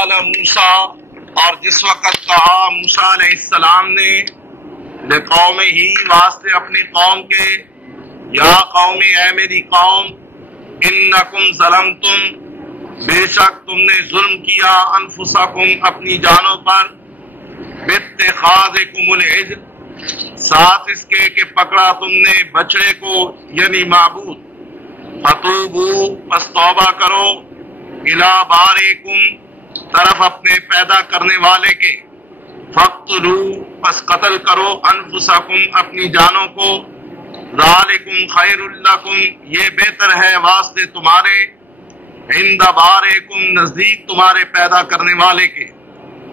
قال موسیٰ، اور جس وقت کہا موسیٰ علیہ السلام نے لقوم ہی واسطے اپنی قوم کے، یا قوم اے میری قوم، انکم ظلمتم، بے شک تم نے ظلم کیا، انفسکم اپنی جانوں پر، باتخاذکم العجل، ساتھ اس کے کہ پکڑا تم نے بچڑے کو یعنی معبود، فتوبو پس توبہ کرو، الی بارئکم طرف اپنے پیدا کرنے والے کے، فاقتلو پس قتل کرو، انفسکم اپنی جانوں کو، ذالکم خیر لکم یہ بہتر ہے واسطے تمہارے، عند بارئکم نزدیک تمہارے پیدا کرنے والے کے،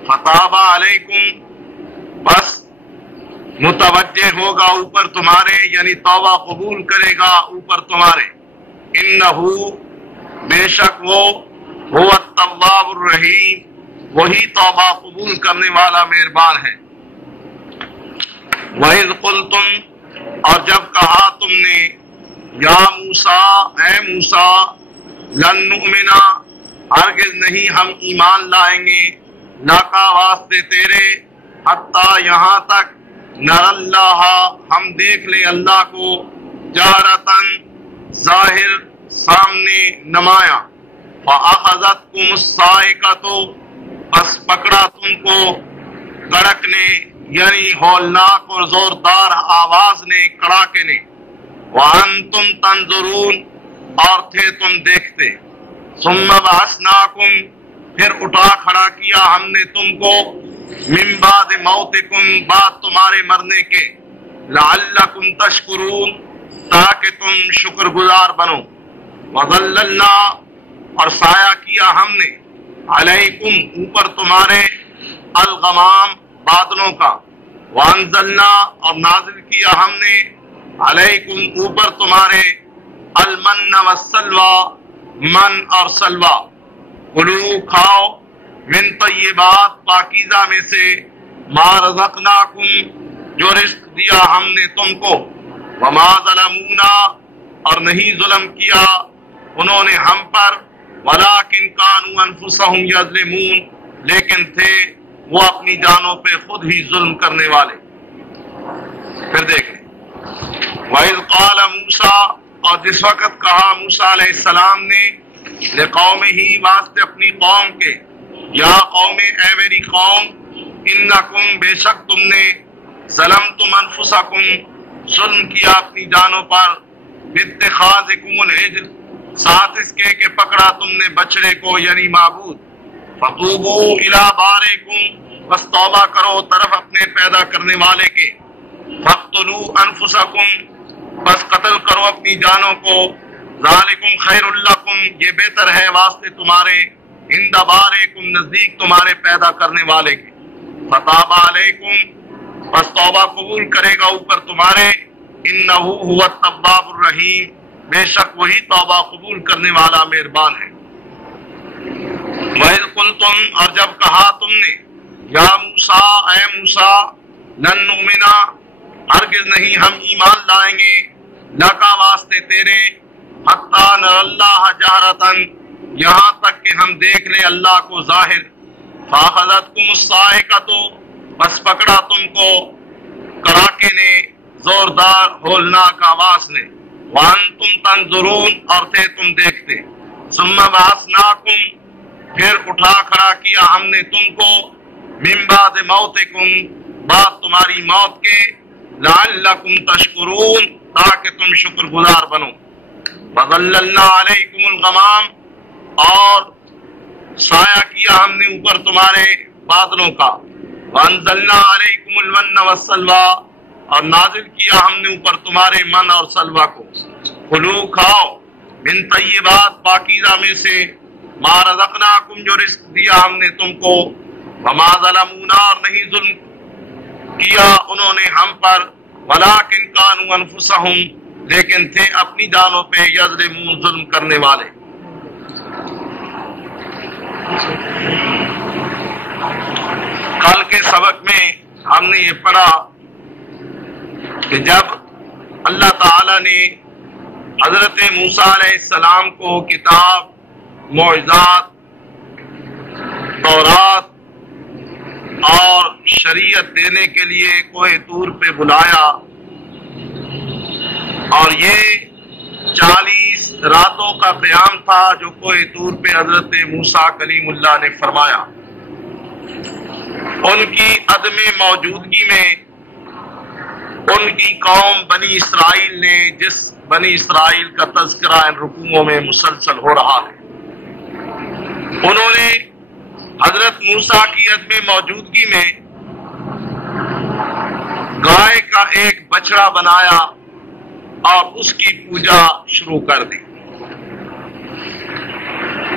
فتاب علیکم پس متوجہ ہوگا اوپر تمہارے، یعنی توبہ قبول کرے گا اوپر تمہارے، انہو بے شک وہ، هو التواب الرحیم وہی توبہ قبول کرنے والا مہربان ہے۔ وَإِذْ قُلْتُمْ اور جب کہا تم نے، یا موسیٰ اے موسیٰ، لن نؤمنا ہرگز نہیں ہم ایمان لائیں گے، لکا واسطے تیرے، حتیٰ یہاں تک، نر اللہ ہم دیکھ لیں اللہ کو، جہرتاً ظاہر سامنے نمایاں، فَأَخَذَتْكُمُ الصَّاعِقَةُ پس پکڑا تم کو کڑک نے، یعنی ہولناک اور زوردار آواز نے، کڑاکے نے، وَأَنْتُمْ تَنْظُرُونَ اور تھے تم دیکھتے، ثُمَّ بَعَثْنَاكُمْ پھر اٹھا کھڑا کیا ہم نے تم کو، من بعد موتکم بعد تمہارے مرنے کے، لعلکم تشکرون تاکہ تم شکر گزار بنو، وظللنا اور سایہ کیا ہم نے، علیکم اوپر تمہارے، الغمام بادلوں کا، وانزلنا اور نازل کیا ہم نے، علیکم اوپر تمہارے، المن والسلوى من اور سلوہ، کلو کھاؤ، من طیبات پاکیزہ میں سے، ما رزقناکم جو رزق دیا ہم نے تم کو، وما ظلمونا اور نہیں ظلم کیا انہوں نے ہم پر، ولکن کانوا انفسہم یظلمون لیکن تھے وہ اپنی جانوں پہ خود ہی ظلم کرنے والے۔ پھر دیکھیں، وَإِذْ قَالَ مُوسَىٰ اور جس وقت کہا موسیٰ علیہ السلام نے، لقومہ واسطے اپنی قوم کے، یا قوم اے میری قوم، انکم بے شک تم نے، ظلمتم انفسکم ظلم کیا اپنی جانوں پر، باتخاذکم العجل ساتھ اس کے کہ پکڑا تم نے بچڑے کو یعنی معبود، فتوبو الی بارئکم بس توبہ کرو طرف اپنے پیدا کرنے والے کے، فاقتلوا انفسکم بس قتل کرو اپنی جانوں کو، ذالکم خیر لکم یہ بہتر ہے واسطے تمہارے، عند بارئکم نزدیک تمہارے پیدا کرنے والے کے، فتاب علیکم بس توبہ قبول کرے گا اوپر تمہارے، انہو هو التواب الرحیم بے شک وہی توبہ قبول کرنے والا مہربان ہے۔ وَإِذْ قُلْتُمْ اور جب کہا تم نے، یا موسیٰ اے موسیٰ، لن نؤمنا ہرگز نہیں ہم ایمان لائیں گے، لکا واسطے تیرے، حتیٰ نر اللہ جہرتاً یہاں تک کہ ہم دیکھ لیں اللہ کو ظاہر، فَأَخَذَتْكُمُ الصَّاعِقَةُ بس پکڑا تم کو کڑاکے نے، زوردار ہولناک آواز نے، وَأَنْتُمْ تَنْظُرُونَ اور تھے تم دیکھتے، ثُمَّ بَعَثْنَاكُمْ پھر اٹھا کھڑا کیا ہم نے تم کو، من بعد موتکم بعد تمہاری موت کے، لعلکم تشکرون تاکہ تم شکر گزار بنو، وظللنا علیکم الغمام اور سایہ کیا ہم نے اوپر تمہارے بادلوں کا، وانزلنا علیکم المن والسلوى اور نازل کیا ہم نے اوپر تمہارے من اور سلوہ کو، کلو کھاؤ، من طیبات پاکیزہ میں سے، ما رزقناکم جو رزق دیا ہم نے تم کو، وما ظلمونا اور نہیں ظلم کیا انہوں نے ہم پر، ولکن کانوا انفسہم لیکن تھے اپنی جانوں پہ، یظلمون ظلم کرنے والے۔ کل کے سبق میں ہم نے یہ پڑھا کہ جب اللہ تعالی نے حضرت موسیٰ علیہ السلام کو کتاب، معجزات تورات اور شریعت دینے کے لیے کوہ طور پہ بلایا، اور یہ 40 راتوں کا قیام تھا جو کوہ طور پہ حضرت موسیٰ کلیم اللہ نے فرمایا۔ ان کی عدم موجودگی میں ان کی قوم بنی اسرائیل نے، جس بنی اسرائیل کا تذکرہ ان رکوعوں میں مسلسل ہو رہا ہے، انہوں نے حضرت موسیٰ کی عدم موجودگی میں گائے کا ایک بچڑا بنایا اور اس کی پوجا شروع کر دی۔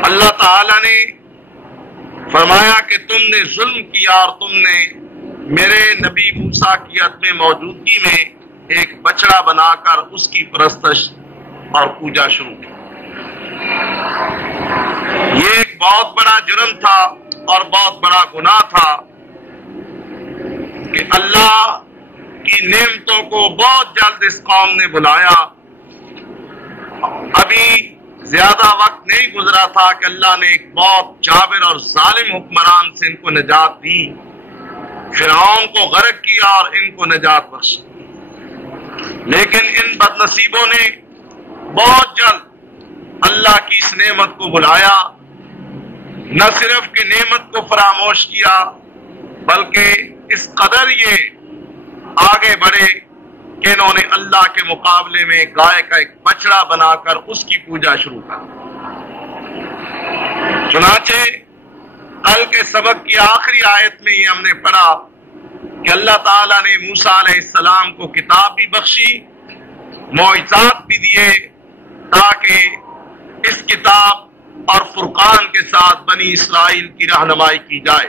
اللہ تعالی نے فرمایا کہ تم نے ظلم کیا اور تم نے میرے نبی موسیٰ کی عدم موجودگی میں ایک بچڑا بنا کر اس کی پرستش اور پوجا شروع کی۔ یہ ایک بہت بڑا جرم تھا اور بہت بڑا گناہ تھا کہ اللہ کی نعمتوں کو بہت جلد اس قوم نے بلایا۔ ابھی زیادہ وقت نہیں گزرا تھا کہ اللہ نے ایک بہت جابر اور ظالم حکمران سے ان کو نجات دی، فرعون کو غرق کیا اور ان کو نجات بخشی، لیکن ان بد نصیبوں نے بہت جلد اللہ کی اس نعمت کو بلایا، نہ صرف کہ نعمت کو فراموش کیا بلکہ اس قدر یہ آگے بڑھے کہ انہوں نے اللہ کے مقابلے میں گائے کا ایک بچڑا بنا کر اس کی پوجا شروع کر۔ چنانچہ کل کے سبق کی آخری آیت میں یہ ہم نے پڑھا کہ اللہ تعالیٰ نے موسیٰ علیہ السلام کو کتاب بھی بخشی، معجزات بھی دیے، تاکہ اس کتاب اور فرقان کے ساتھ بنی اسرائیل کی رہنمائی کی جائے۔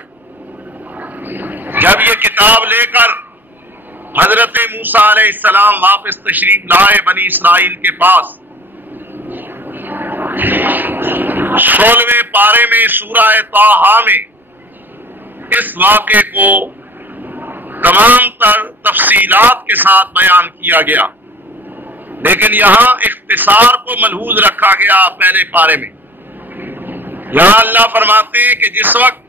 جب یہ کتاب لے کر حضرت موسیٰ علیہ السلام واپس تشریف لائے بنی اسرائیل کے پاس، 16ویں پارے میں سورہ طٰہٰ میں اس واقعے کو تمام تر تفصیلات کے ساتھ بیان کیا گیا، لیکن یہاں اختصار کو ملحوظ رکھا گیا پہلے پارے میں۔ یہاں اللہ فرماتے ہیں کہ جس وقت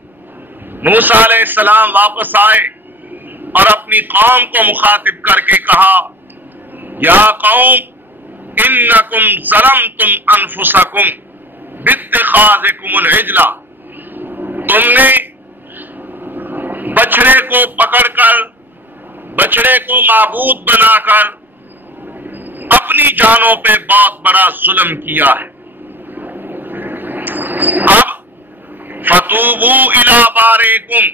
موسیٰ علیہ السلام واپس آئے اور اپنی قوم کو مخاطب کر کے کہا، یا قوم انکم ظلمتم انفسکم باتخاذکم العجل، تم نے بچڑے کو پکڑ کر، بچڑے کو معبود بنا کر اپنی جانوں پہ بہت بڑا ظلم کیا ہے۔ اب فتوبوا الی بارئکم،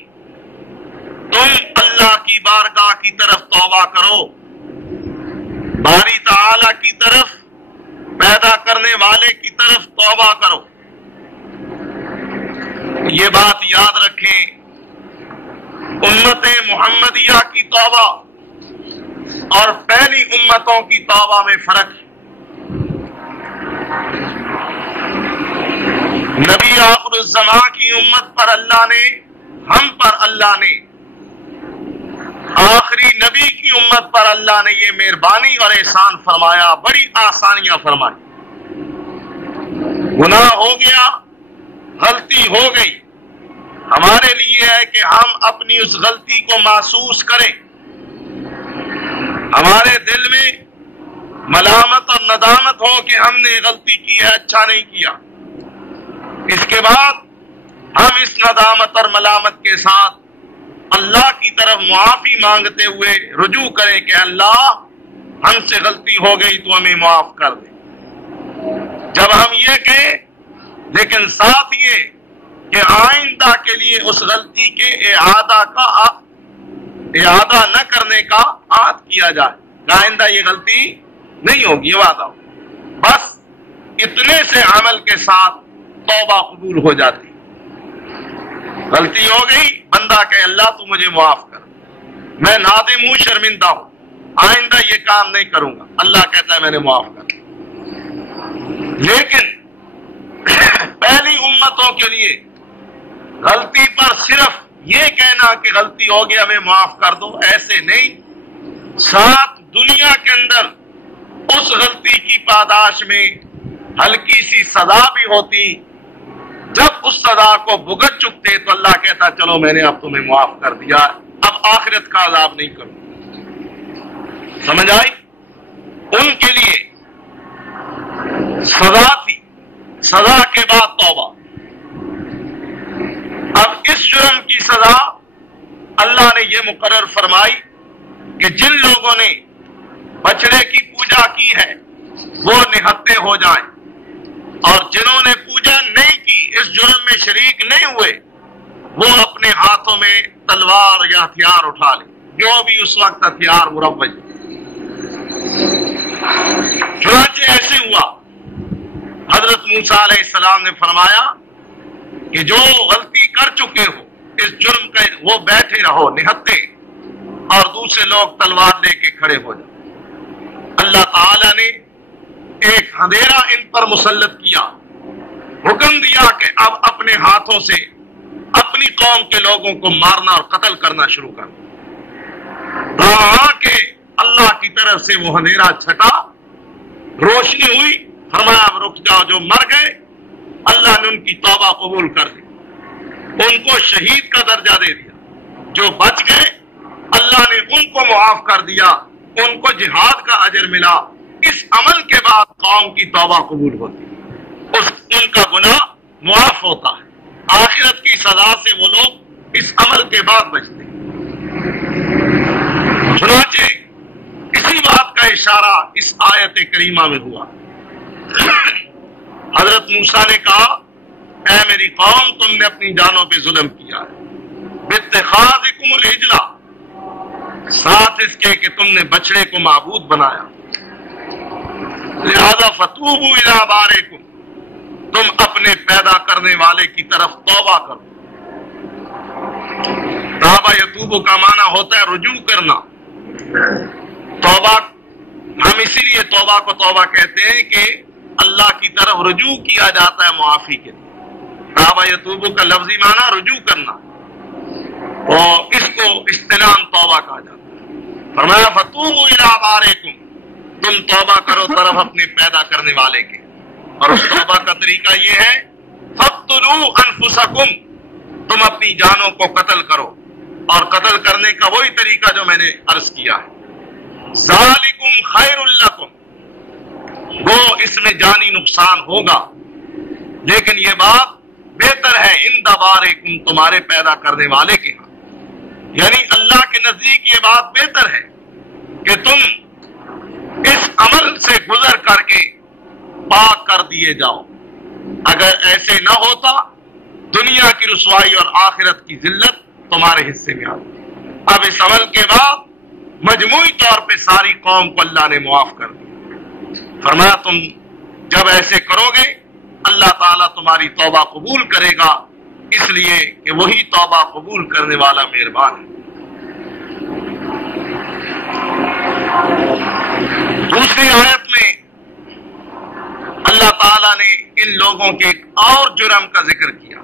تم اللہ کی بارگاہ کی طرف توبہ کرو، باری تعالی کی طرف، پیدا کرنے والے کی طرف توبہ کرو۔ یہ بات یاد رکھیں، امت محمدیہ کی توبہ اور پہلی امتوں کی توبہ میں فرق ہے۔ نبی آخر الزمان کی امت پر اللہ نے، ہم پر اللہ نے، آخری نبی کی امت پر اللہ نے یہ مہربانی اور احسان فرمایا، بڑی آسانیاں فرمائی۔ گناہ ہو گیا، غلطی ہو گئی، ہمارے لیے ہے کہ ہم اپنی اس غلطی کو محسوس کریں، ہمارے دل میں ملامت اور ندامت ہو کہ ہم نے غلطی کی ہے، اچھا نہیں کیا۔ اس کے بعد ہم اس ندامت اور ملامت کے ساتھ اللہ کی طرف معافی مانگتے ہوئے رجوع کریں کہ اللہ ہم سے غلطی ہو گئی تو ہمیں معاف کر دے۔ جب ہم یہ کہیں، لیکن ساتھ یہ کہ آئندہ کے لیے اس غلطی کے اعادہ نہ کرنے کا عہد کیا جائے، آئندہ یہ غلطی نہیں ہوگی، یہ وعدہ ہو، بس اتنے سے عمل کے ساتھ توبہ قبول ہو جاتی۔ غلطی ہو گئی، بندہ کہ اللہ تو مجھے معاف کر، میں نادم ہوں، شرمندہ ہوں، آئندہ یہ کام نہیں کروں گا، اللہ کہتا ہے میں نے معاف کر۔ لیکن پہلی امتوں کے لیے غلطی پر صرف یہ کہنا کہ غلطی ہو گیا ہمیں معاف کر دو، ایسے نہیں، ساتھ دنیا کے اندر اس غلطی کی پاداش میں ہلکی سی سزا بھی ہوتی، جب اس سزا کو بھگت چکتے تو اللہ کہتا چلو میں نے اب تمہیں معاف کر دیا، اب آخرت کا عذاب نہیں کروں۔ سمجھ آئی؟ ان کے لیے سزا تھی، سزا کے بعد توبہ۔ اب اس جرم کی سزا اللہ نے یہ مقرر فرمائی کہ جن لوگوں نے بچڑے کی پوجا کی ہے وہ نہتے ہو جائیں، اور جنہوں نے پوجا نہیں کی، اس جرم میں شریک نہیں ہوئے، وہ اپنے ہاتھوں میں تلوار یا ہتھیار اٹھا لیں، جو بھی اس وقت ہتھیار مروج۔ چنانچہ ایسے ہوا، حضرت موسیٰ علیہ السلام نے فرمایا کہ جو غلطی کر چکے ہو اس جرم کا، وہ بیٹھے رہو نہتے، اور دوسرے لوگ تلوار لے کے کھڑے ہو جائیں۔ اللہ تعالی نے ایک اندھیرا ان پر مسلط کیا، حکم دیا کہ اب اپنے ہاتھوں سے اپنی قوم کے لوگوں کو مارنا اور قتل کرنا شروع کر کہ اللہ کی طرف سے وہ اندھیرا چھٹا، روشنی ہوئی، فرمایا اب رک جاؤ، جو مر گئے اللہ نے ان کی توبہ قبول کر دی، ان کو شہید کا درجہ دے دیا، جو بچ گئے اللہ نے ان کو معاف کر دیا، ان کو جہاد کا اجر ملا۔ اس عمل کے بعد قوم کی توبہ قبول ہوتی، ان کا گناہ معاف ہوتا ہے، آخرت کی سزا سے وہ لوگ اس عمل کے بعد بچتے ہیں۔ چنانچہ اسی بات کا اشارہ اس آیت کریمہ میں ہوا۔ حضرت موسیٰ نے کہا اے میری قوم، تم نے اپنی جانوں پہ ظلم کیا ہے، باتخاذکم العجلہ، ساتھ اس کے کہ تم نے بچڑے کو معبود بنایا، لہذا فتوبوا الی بارئکم، تم اپنے پیدا کرنے والے کی طرف توبہ کرو۔ توبہ یتوب کا معنی ہوتا ہے رجوع کرنا۔ توبہ ہم اسی لیے توبہ کو توبہ کہتے ہیں کہ اللہ کی طرف رجوع کیا جاتا ہے معافی کے لیے۔ توبہ یتوب کا لفظی معنی رجوع کرنا، اور اس کو اصطلاحاً توبہ کہا جاتا ہے۔ فرمایا فتوبوا الی بارئکم، تم توبہ کرو طرف اپنے پیدا کرنے والے کے، اور اس توبہ کا طریقہ یہ ہے فاقتلوا انفسکم، تم اپنی جانوں کو قتل کرو، اور قتل کرنے کا وہی طریقہ جو میں نے عرض کیا ہے، ذالکم خیر لکم، وہ اس میں جانی نقصان ہوگا لیکن یہ بات بہتر ہے عند بارئکم، تمہارے پیدا کرنے والے کے ہاں، یعنی اللہ کے نزدیک یہ بات بہتر ہے کہ تم اس عمل سے گزر کر کے پاک کر دیے جاؤ۔ اگر ایسے نہ ہوتا دنیا کی رسوائی اور آخرت کی ذلت تمہارے حصے میں آتی۔ اب اس عمل کے بعد مجموعی طور پہ ساری قوم کو اللہ نے معاف کر دیا۔ فرمایا تم جب ایسے کرو گے اللہ تعالیٰ تمہاری توبہ قبول کرے گا، اس لیے کہ وہی توبہ قبول کرنے والا مہربان ہے۔ دوسری آیت میں اللہ تعالیٰ نے ان لوگوں کے ایک اور جرم کا ذکر کیا۔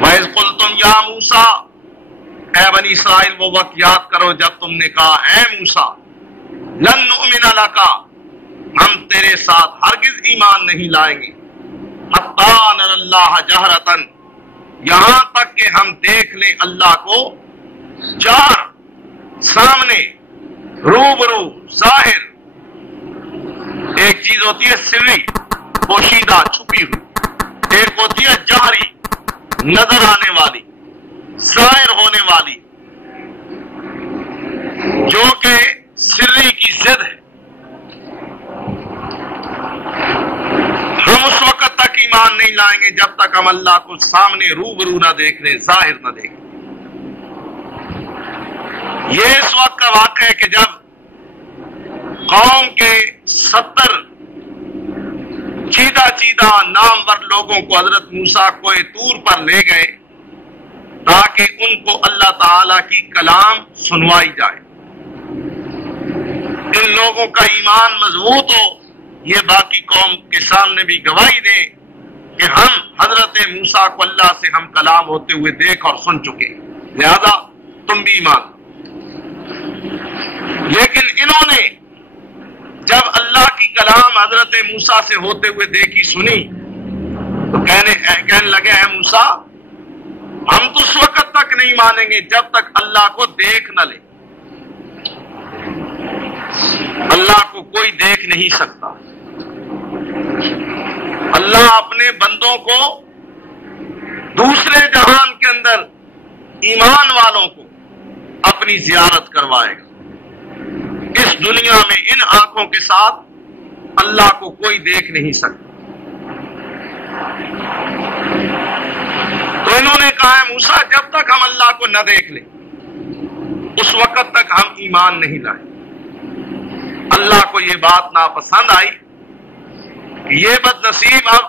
وَإِذْ قُلْتُمْ يَا مُوسَىٰ، اے بنی اسرائیل وہ وقت یاد کرو جب تم نے کہا اے موسیٰ، لن نؤمن لک، ہم تیرے ساتھ ہرگز ایمان نہیں لائیں گے، حتی نری اللہ جہرۃ، یہاں تک کہ ہم دیکھ لیں اللہ کو جہر، سامنے، روبرو، ظاہر۔ ایک چیز ہوتی ہے سری، پوشیدہ، چھپی ہوئی، ایک ہوتی ہے جہری، نظر آنے والی، ظاہر ہونے والی، جو کہ سری کی ضد ہے۔ ہم اس وقت تک ایمان نہیں لائیں گے جب تک ہم اللہ کو سامنے روبرو نہ دیکھ لیں، ظاہر نہ دیکھ لیں۔ یہ اس وقت کا واقعہ ہے کہ جب قوم کے 70 چیدہ نامور لوگوں کو حضرت موسیٰ کوہ طور پر لے گئے تاکہ ان کو اللہ تعالی کی کلام سنوائی جائے، ان لوگوں کا ایمان مضبوط ہو، یہ باقی قوم کے سامنے بھی گواہی دیں کہ ہم حضرت موسیٰ کو اللہ سے ہم کلام ہوتے ہوئے دیکھ اور سن چکے، لہذا تم بھی ایمان۔ لیکن انہوں نے جب اللہ کی کلام حضرت موسیٰ سے ہوتے ہوئے دیکھی سنی تو کہنے لگے اے موسیٰ ہم تو اس وقت تک نہیں مانیں گے جب تک اللہ کو دیکھ نہ لیں. اللہ کو کوئی دیکھ نہیں سکتا. اللہ اپنے بندوں کو دوسرے جہان کے اندر ایمان والوں کو اپنی زیارت کروائے گا. اس دنیا میں ان آنکھوں کے ساتھ اللہ کو کوئی دیکھ نہیں سکتا. تو انہوں نے کہا ہے موسیٰ جب تک ہم اللہ کو نہ دیکھ لیں اس وقت تک ہم ایمان نہیں لائیں. اللہ کو یہ بات ناپسند آئی کہ یہ بد نصیب اب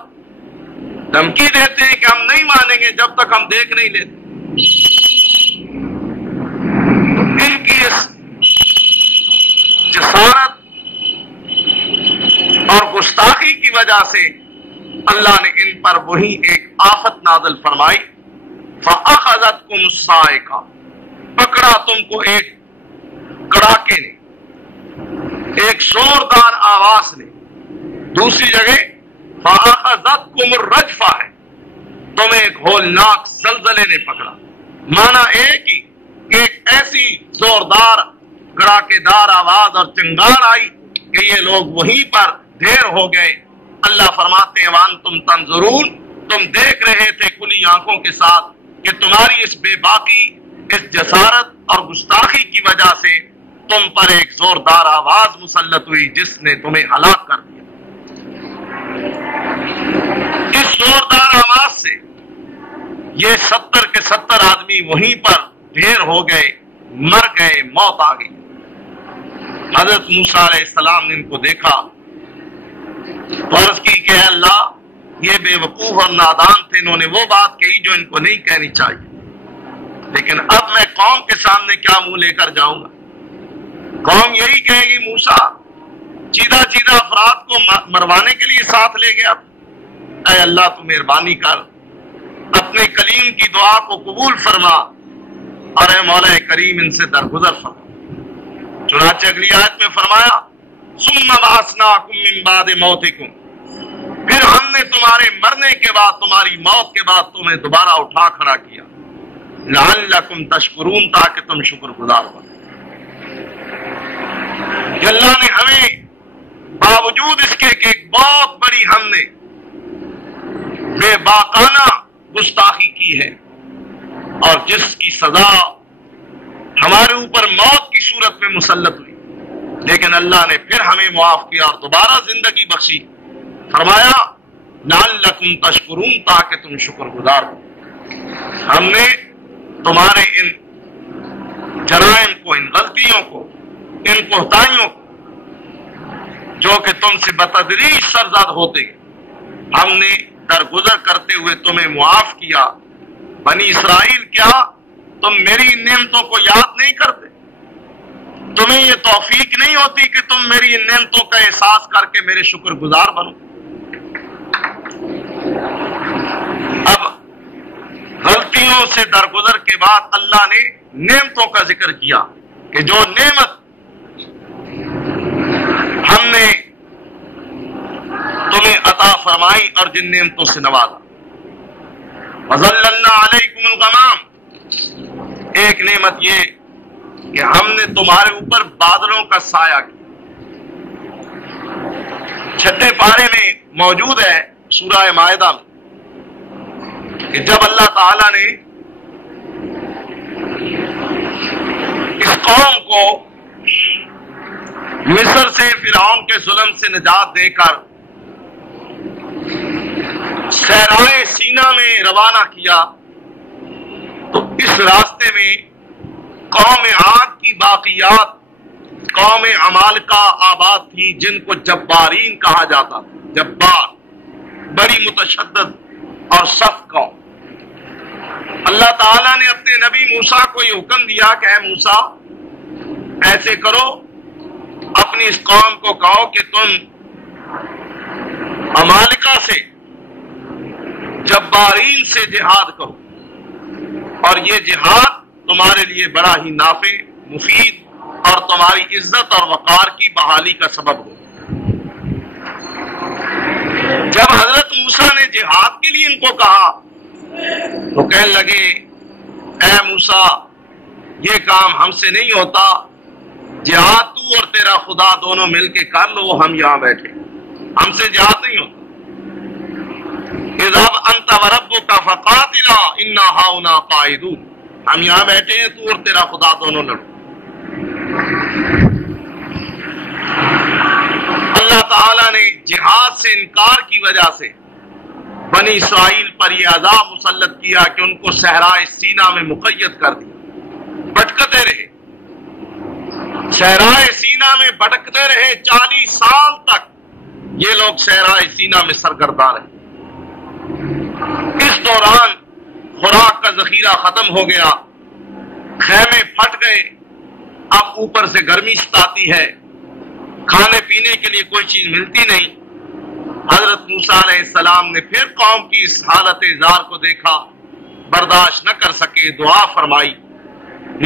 دھمکی دیتے ہیں کہ ہم نہیں مانیں گے جب تک ہم دیکھ نہیں لیتے. تو ان کی اس جسارت اور گستاخی کی وجہ سے اللہ نے ان پر وہی ایک آفت نازل فرمائی. فَأَخَذَتْكُمُ الصَّاعِقَةُ پکڑا تم کو ایک کڑاکے نے, ایک زوردار آواز نے. دوسری جگہ فَأَخَذَتْكُمُ الرَّجْفَةُ ہے, تمہیں ایک ہولناک زلزلے نے پکڑا. مانا ایک ہی ایک ایسی زوردار کڑاکے دار آواز اور چنگار آئی کہ یہ لوگ وہیں پر ڈھیر ہو گئے. اللہ فرماتے ہیں وَأَنْتُمْ تَنْظُرُونَ تم دیکھ رہے تھے کھلی آنکھوں کے ساتھ کہ تمہاری اس بے باکی, اس جسارت اور گستاخی کی وجہ سے تم پر ایک زوردار آواز مسلط ہوئی جس نے تمہیں ہلاک کر دیا. اس زوردار آواز سے یہ 70 کے 70 آدمی وہیں پر ڈھیر ہو گئے, مر گئے, موت آ گئی. حضرت موسیٰ علیہ السلام نے ان کو دیکھا تو عرض کی کہ اللہ یہ بے وقوف اور نادان تھے, انہوں نے وہ بات کہی جو ان کو نہیں کہنی چاہیے. لیکن اب میں قوم کے سامنے کیا منہ لے کر جاؤں گا؟ قوم یہی کہے گی موسیٰ چیدہ چیدہ افراد کو مروانے کے لیے ساتھ لے گیا. اے اللہ تو مہربانی کر, اپنے کلیم کی دعا کو قبول فرما اور اے مولا کریم ان سے درگزر فرما. چنانچہ اگلی آیت میں فرمایا ثم بعثناکم من بعد موتکم, پھر ہم نے تمہارے مرنے کے بعد, تمہاری موت کے بعد تمہیں دوبارہ اٹھا کھڑا کیا. لعلکم تشکرون تاکہ تم شکر گزار بنو. کہ اللہ نے ہمیں باوجود اس کے کہ ایک بہت بڑی ہم نے بے باکانہ گستاخی کی ہے اور جس کی سزا ہمارے اوپر موت کی صورت میں مسلط ہوئی, لیکن اللہ نے پھر ہمیں معاف کیا اور دوبارہ زندگی بخشی. فرمایا لعلکم تشکرون تاکہ تم شکر گزار ہو. ہم نے تمہارے ان جرائم کو, ان غلطیوں کو, ان کوتاہیوں کو جو کہ تم سے بتدریج سرزد ہوتے ہم نے درگزر کرتے ہوئے تمہیں معاف کیا. بنی اسرائیل کیا تم میری ان نعمتوں کو یاد نہیں کرتے؟ تمہیں یہ توفیق نہیں ہوتی کہ تم میری ان نعمتوں کا احساس کر کے میرے شکر گزار بنو؟ اب غلطیوں سے درگزر کے بعد اللہ نے نعمتوں کا ذکر کیا کہ جو نعمت ہم نے تمہیں عطا فرمائی اور جن نعمتوں سے نوازا. وَظَلَّلْنَا عَلَيْكُمُ الْغَمَامَ, ایک نعمت یہ کہ ہم نے تمہارے اوپر بادلوں کا سایہ کیا. 6 پارے میں موجود ہے سورہ مائدہ میں کہ جب اللہ تعالی نے اس قوم کو مصر سے فرعون کے ظلم سے نجات دے کر صحرائے سینا میں روانہ کیا تو اس راستے میں قوم عاد کی باقیات قوم عمالقہ آباد تھی جن کو جبارین کہا جاتا تھا. جبار بڑی متشدد اور سخت قوم. اللہ تعالیٰ نے اپنے نبی موسیٰ کو یہ حکم دیا کہ اے موسیٰ ایسے کرو, اپنی اس قوم کو کہو کہ تم عمالقہ سے جبارین سے جہاد کرو اور یہ جہاد تمہارے لیے بڑا ہی نافع, مفید اور تمہاری عزت اور وقار کی بحالی کا سبب ہو. جب حضرت موسیٰ نے جہاد کے لیے ان کو کہا تو کہنے لگے اے موسیٰ یہ کام ہم سے نہیں ہوتا، جہاد تو اور تیرا خدا دونوں مل کے کر لو، ہم یہاں بیٹھے، ہم سے جہاد نہیں ہوتا۔ اذهب انت وربك فقاتلا انا هاهنا قاعدون، ہم یہاں بیٹھے ہیں، تو اور تیرا خدا دونوں لڑو۔ اللہ تعالیٰ نے جہاد سے انکار کی وجہ سے بنی اسرائیل پر یہ عذاب مسلط کیا کہ ان کو صحرائے سینا میں مقید کر دیا، بھٹکتے رہے، صحرائے سینا میں بھٹکتے رہے، 40 سال تک یہ لوگ صحرائے سینا میں سرگرداں رہے۔ اس دوران خوراک کا ذخیرہ ختم ہو گیا، خیمے پھٹ گئے، اب اوپر سے گرمی ستاتی ہے، کھانے پینے کے لیے کوئی چیز ملتی نہیں۔ حضرت موسیٰ علیہ السلام نے پھر قوم کی اس حالت زار کو دیکھا، برداشت نہ کر سکے، دعا فرمائی،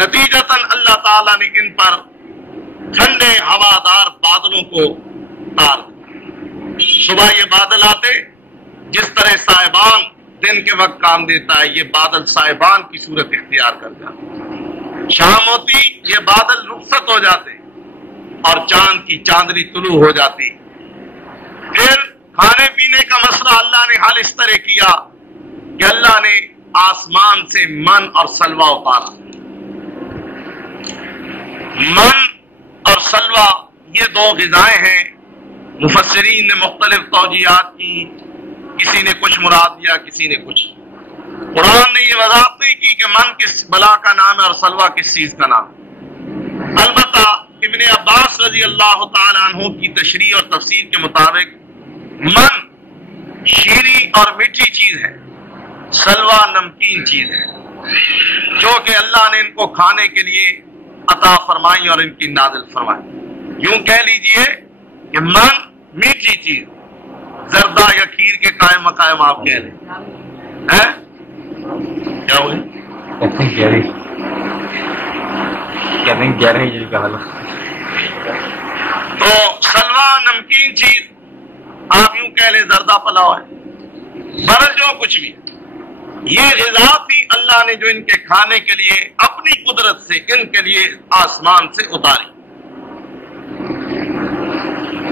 نتیجتاً اللہ تعالیٰ نے ان پر ٹھنڈے ہوادار بادلوں کو اتار دیا۔ صبح یہ بادل آتے، جس طرح صاحبان دن کے وقت کام دیتا ہے، یہ بادل صاحبان کی صورت اختیار کر جاتے، شام ہوتی یہ بادل رخصت ہو جاتے اور چاند کی چاندنی طلوع ہو جاتی۔ پھر کھانے پینے کا مسئلہ اللہ نے حل اس طرح کیا کہ اللہ نے آسمان سے من اور سلوہ اتارا۔ من اور سلوہ یہ دو غذائیں ہیں، مفسرین نے مختلف توجیہات کی، کسی نے کچھ مراد دیا، کسی نے کچھ۔ قرآن نے یہ وضاحت نہیں کی کہ من کس بلا کا نام ہے اور سلوہ کس چیز کا نام ہے۔ البتہ ابن عباس رضی اللہ تعالیٰ عنہ کی تشریح اور تفسیر کے مطابق من شیریں اور میٹھی چیز ہے، سلوہ نمکین چیز ہے، جو کہ اللہ نے ان کو کھانے کے لیے عطا فرمائی اور ان کی نازل فرمائی۔ یوں کہہ لیجئے کہ من میٹھی چیز، زردہ یا کھیر کے قائم مقام آپ کہہ لیں، کیا ہوئے؟ تو سلوہ نمکین چیز، آپ یوں کہہ لیں زردہ پلاؤ ہے، برل جو کچھ بھی، یہ غذا بھی اللہ نے جو ان کے کھانے کے لیے اپنی قدرت سے ان کے لیے آسمان سے اتاری۔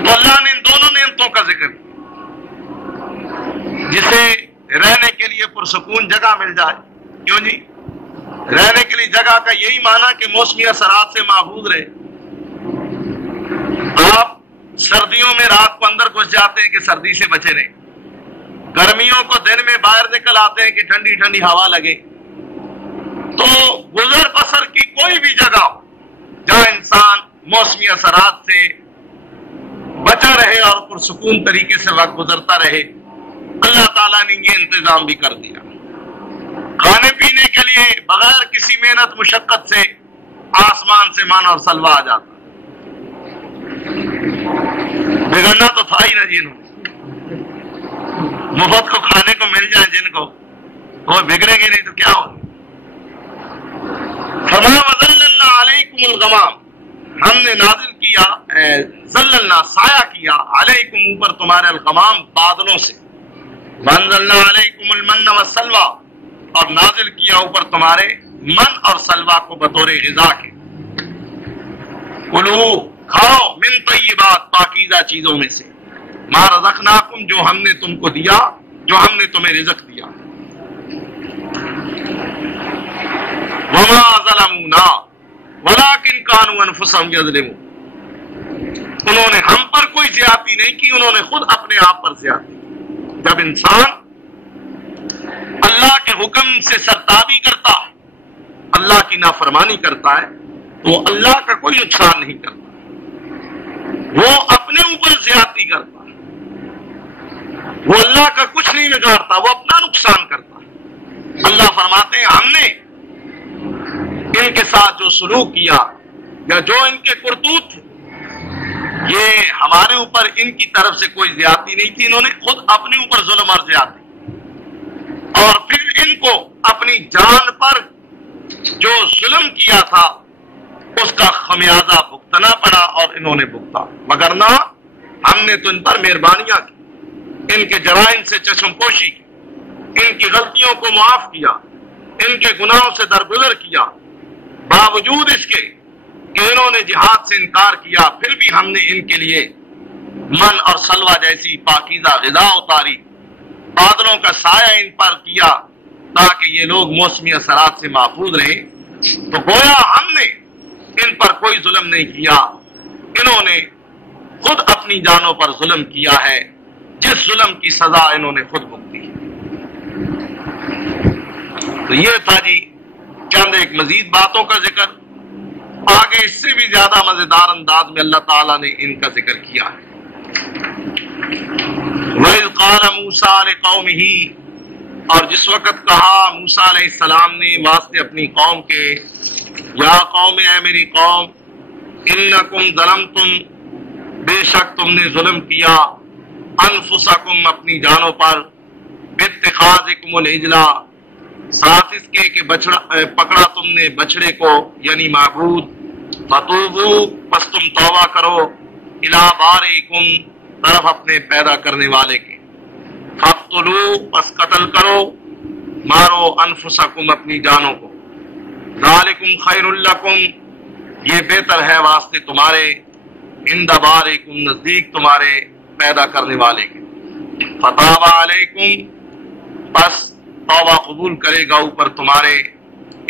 تو اللہ نے ان دونوں نعمتوں کا ذکر کیا، جسے رہنے کے لیے پرسکون جگہ مل جائے۔ کیوں جی؟ رہنے کے لیے جگہ کا یہی معنی کہ موسمی اثرات سے محفوظ رہے۔ آپ سردیوں میں رات کو اندر گھس جاتے ہیں کہ سردی سے بچے رہیں، گرمیوں کو دن میں باہر نکل آتے ہیں کہ ٹھنڈی ٹھنڈی ہوا لگے۔ تو گزر بسر کی کوئی بھی جگہ جہاں انسان موسمی اثرات سے بچا رہے اور پرسکون طریقے سے وقت گزرتا رہے، اللہ تعالیٰ نے یہ انتظام بھی کر دیا۔ کھانے پینے کے لیے بغیر کسی محنت مشقت سے آسمان سے من اور سلوہ آ جاتا، بگڑنا تو تھا ہی نہ جی، مفت کو کھانے کو مل جائے جن کو، تو وہ بگڑیں گے نہیں تو کیا ہوگا۔ فما وظللنا علیکم الغمام، ہم نے نازل کیا، ظللنا سایہ کیا، علیکم اوپر تمہارے، الغمام بادلوں سے، وانزلنا علیکم المن والسلوى، اور نازل کیا اوپر تمہارے من اور سلوہ کو بطور غذا کے۔ کلو کھاؤ، من طیبات پاکیزہ چیزوں میں سے، ما رزقناکم جو ہم نے تم کو دیا، جو ہم نے تمہیں رزق دیا۔ وما ظلمونا ولکن کانوا انفسهم یظلمون، انہوں نے ہم پر کوئی زیادتی نہیں کی، انہوں نے خود اپنے آپ پر زیادتی۔ جب انسان اللہ کے حکم سے سرتابی کرتا ہے، اللہ کی نافرمانی کرتا ہے، تو اللہ کا کوئی نقصان نہیں کرتا، وہ اپنے اوپر زیادتی کرتا ہے، وہ اللہ کا کچھ نہیں بگاڑتا، وہ اپنا نقصان کرتا ہے۔ اللہ فرماتے ہیں ہم نے ان کے ساتھ جو سلوک کیا یا جو ان کے کرتوت تھے، یہ ہمارے اوپر ان کی طرف سے کوئی زیادتی نہیں تھی، انہوں نے خود اپنے اوپر ظلم اور زیادتی، اور پھر ان کو اپنی جان پر جو ظلم کیا تھا اس کا خمیازہ بھگتنا پڑا اور انہوں نے بھگتا، مگر نہ ہم نے تو ان پر مہربانیاں کی، ان کے جرائم سے چشم پوشی کی، ان کی غلطیوں کو معاف کیا، ان کے گناہوں سے درگزر کیا، باوجود اس کے کہ انہوں نے جہاد سے انکار کیا، پھر بھی ہم نے ان کے لیے من اور سلوہ جیسی پاکیزہ غذا اتاری، بادلوں کا سایہ ان پر کیا تاکہ یہ لوگ موسمی اثرات سے محفوظ رہیں۔ تو گویا ہم نے ان پر کوئی ظلم نہیں کیا، انہوں نے خود اپنی جانوں پر ظلم کیا ہے، جس ظلم کی سزا انہوں نے خود بھگتی ہے۔ تو یہ تھا جی چند ایک مزید باتوں کا ذکر۔ آگے اس سے بھی زیادہ مزیدار انداز میں اللہ تعالیٰ نے ان کا ذکر کیا ہے۔ وَإِذْ قَالَ مُوسَىٰ لِقَوْمِهِ، اور جس وقت کہا موسیٰ علیہ السلام نے واسطے اپنی قوم کے، یا قوم، اے میری قوم، انکم ظلمتم، بے شک تم نے ظلم کیا، انفسکم، اپنی جانوں پر، باتخاذکم العجلہ، ساتھ اس کے کہ پکڑا تم نے بچڑے کو یعنی معبود، فتوبو، پس تم توبہ کرو، الی بارئکم، طرف اپنے پیدا کرنے والے کے، فاقتلوا، پس قتل کرو، مارو، انفسکم، اپنی جانوں کو، ذالکم خیر لکم، یہ بہتر ہے واسطے تمہارے، عند بارئکم، نزدیک تمہارے پیدا کرنے والے کے، فتاب علیکم، پس توبہ قبول کرے گا اوپر تمہارے،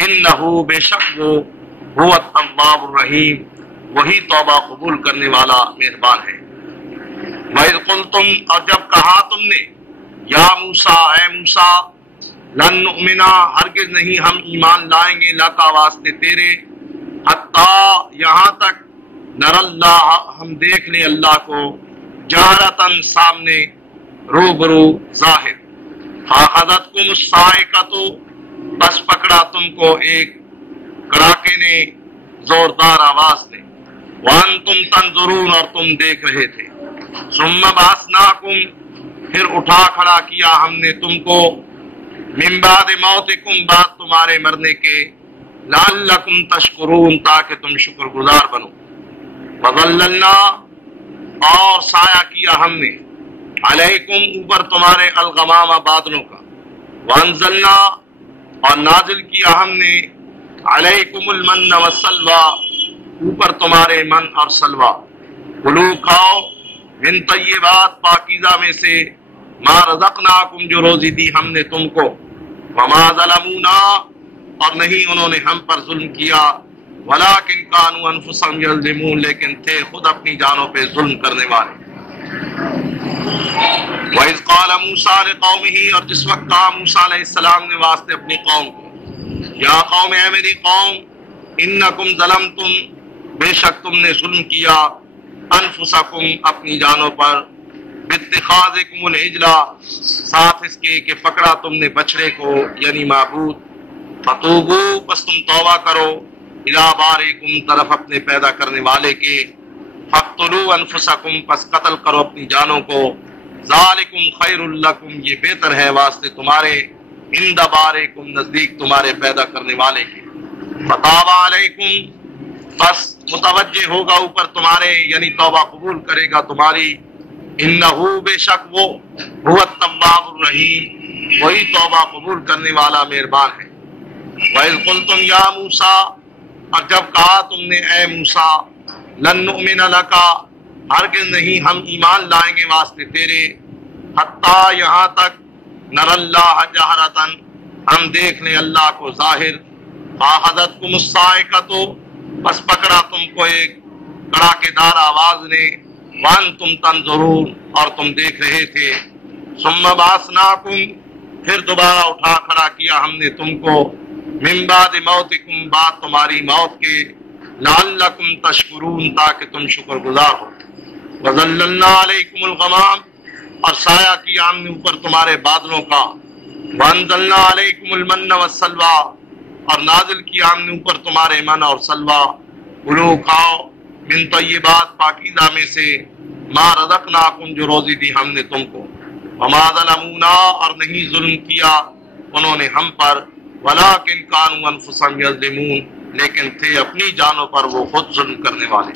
انہو، بے شک وہ، هو التواب الرحیم، وہی توبہ قبول کرنے والا مہربان ہے۔ وَإِذْ قُلْتُمْ، اور جب کہا تم نے، یا موسیٰ، اے موسیٰ، لن نؤمنا، ہرگز نہیں ہم ایمان لائیں گے، لکا، واسطے تیرے، حتیٰ، یہاں تک، نر اللہ، ہم دیکھ لیں اللہ کو، جہرتاً، سامنے، روبرو، ظاہر، فاخذتکم الصاعقۃ، بس پکڑا تم کو ایک کڑاکے نے، زوردار آواز نے، وانتم تنظرون، اور تم دیکھ رہے تھے، ثم بعثناکم، پھر اٹھا کھڑا کیا ہم نے تم کو، من بعد موتکم، بعد تمہارے مرنے کے، لعلکم تشکرون، تاکہ تم شکر گزار بنو، وظللنا، اور سایہ کیا ہم نے، علیکم، اوپر تمہارے، الغمام، بادلوں کا، وانزلنا، اور نازل کیا ہم نے، علیکم المن والسلوى، اوپر تمہارے من اور سلوہ، کلو، کھاؤ، من طیبات، پاکیزہ میں سے، ما رزقناکم، جو روزی دی ہم نے تم کو، وما ظلمونا، اور نہیں انہوں نے ہم پر ظلم کیا، ولکن کانوا انفسهم یظلمون، لیکن تھے خود اپنی جانوں پہ ظلم کرنے والے۔ وَإِذْ قَالَ مُوسَىٰ لِقَوْمِهِ، اور جس وقت کہا موسیٰ علیہ السلام نے واسطے اپنی قوم کو، یا قوم، اے میری قوم، انکم ظلمتم، بے شک تم نے ظلم کیا، انفسکم، اپنی جانوں پر، باتخاذکم العجلہ، ساتھ اس کے کہ پکڑا تم نے بچڑے کو یعنی معبود، فتوبو، پس تم توبہ کرو، الی بارئکم، طرف اپنے پیدا کرنے والے کے، فاقتلوا انفسکم، پس قتل کرو اپنی جانوں کو، ذالکم خیر لکم، یہ بہتر ہے واسطے تمہارے، عند بارئکم، نزدیک تمہارے پیدا کرنے والے کے، فتاب علیکم، پس متوجہ ہوگا اوپر تمہارے یعنی توبہ قبول کرے گا تمہاری، انہو، بے شک وہ، هو التواب الرحیم، وہی توبہ قبول کرنے والا مہربان ہے۔ وَإِذْ قُلْتُمْ یا موسیٰ، اور جب کہا تم نے، اے موسیٰ، لن نؤمن لکا، ہرگز نہیں ہم ایمان لائیں گے واسطے تیرے، حتیٰ، یہاں تک، نر اللہ جہرتاً، ہم دیکھ لیں اللہ کو ظاہر، فاخذتکم الصاعقۃ، بس پکڑا تم کو ایک کڑاکے دار آواز نے، وانتم تنظرون، اور تم دیکھ رہے تھے، ثم بعثناکم، پھر دوبارہ اٹھا کھڑا کیا ہم نے تم کو، من بعد موتکم، بعد تمہاری موت کے، لعلکم تشکرون، تاکہ تم شکر گزار ہو، وظللنا علیکم الغمام، اور سایہ کیا ہم نے اوپر تمہارے بادلوں کا، وانزلنا علیکم المن والسلوى، اور نازل کیا ہم نے اوپر تمہارے من اور سلوہ، کلو، کھاؤ، من طیبات، پاکیزہ میں سے، ما رزقناکم، جو روزی دی ہم نے تم کو، وما ظلمونا، اور نہیں ظلم کیا انہوں نے ہم پر، ولکن کانوا انفسهم یظلمون، لیکن تھے اپنی جانوں پر وہ خود ظلم کرنے والے۔